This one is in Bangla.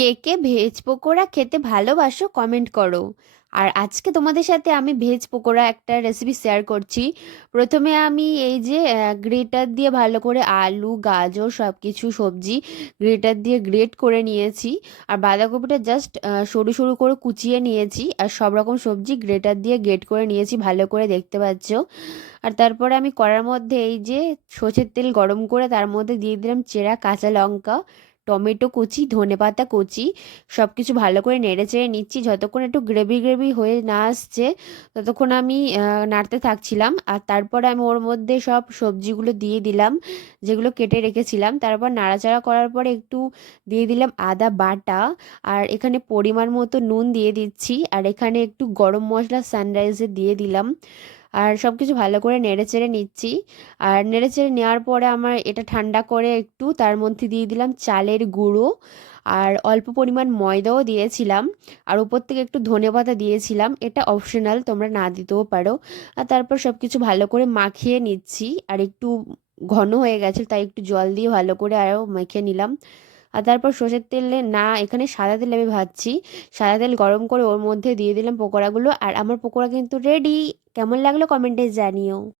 কে কে ভেজ পকোড়া খেতে ভালোবাসো কমেন্ট করো। আর আজকে তোমাদের সাথে আমি ভেজ পকোড়া একটা রেসিপি শেয়ার করছি। প্রথমে আমি এই যে গ্রেটার দিয়ে ভালো করে আলু গাজর সব কিছু সবজি গ্রেটার দিয়ে গ্রেট করে নিয়েছি। আর বাঁধাকপিটা জাস্ট সরু সরু করে কুচিয়ে নিয়েছি। আর সব রকম সবজি গ্রেটার দিয়ে গ্রেট করে নিয়েছি, ভালো করে দেখতে পাচ্ছ। আর তারপরে আমি কড়ার মধ্যে এই যে সর্ষের তেল গরম করে তার মধ্যে দিয়ে দিলাম চেরা কাঁচা লঙ্কা, টমেটো কুচি, ধনেপাতা কুচি, সব কিছু ভালো করে নেড়ে চেড়ে নিচ্ছি। যতক্ষণ একটু গ্রেভি গ্রেভি হয়ে না আসছে ততক্ষণ আমি নাড়তে থাকছিলাম। আর তারপরে আমি ওর মধ্যে সব সবজিগুলো দিয়ে দিলাম যেগুলো কেটে রেখেছিলাম। তারপর নাড়াচাড়া করার পরে একটু দিয়ে দিলাম আদা বাটা। আর এখানে পরিমাণ মতো নুন দিয়ে দিচ্ছি। আর এখানে একটু গরম মশলা সানরাইজে দিয়ে দিলাম। আর সব কিছু ভালো করে নেড়েচেড়ে নিচ্ছি। আর নেড়েচেড়ে নেওয়ার পরে আমার এটা ঠান্ডা করে একটু তার মধ্যে দিয়ে দিলাম চালের গুঁড়ো। আর অল্প পরিমাণ ময়দাও দিয়েছিলাম। আর উপর থেকে একটু ধনেপাতা দিয়েছিলাম, এটা অপশনাল, তোমরা না দিতেও পারো। আর তারপর সব কিছু ভালো করে মাখিয়ে নিচ্ছি। আর একটু ঘন হয়ে গেছে তাই একটু জল দিয়ে ভালো করে আরও মেখে নিলাম। আর তারপর সর্ষের তেলে না, এখানে সাদা তেল আমি ভাজছি। সাদা তেল গরম করে ওর মধ্যে দিয়ে দিলাম পকোড়াগুলো। আর আমার পকোড়া কিন্তু রেডি। কেমন লাগলো কমেন্টে জানিও।